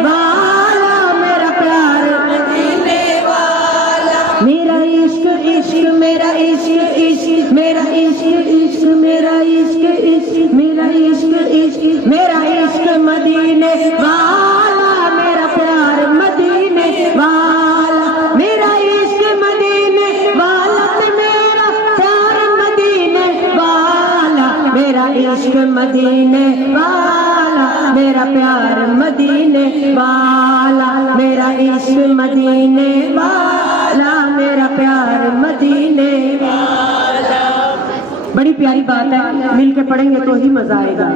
वाला, मेरा प्यार मदीने वाला। मेरा इश्क इश्क मेरा इश्क इश्क मेरा इश्क इश्क मेरा इश्क इश्क मेरा इश्क इश्क मेरा इश्क मदीने वाला, मेरा प्यार मदीने वाला। मेरा इश्क मदीने वाला, मेरा प्यार मदीने वाला। मेरा इश्क मदीने वाला, मेरा प्यार मदीने वाला। मेरा इश्क मदीने वाला, मेरा प्यार मदीने वाला। बड़ी प्यारी बात है, मिल के पढ़ेंगे तो ही मजा आएगा।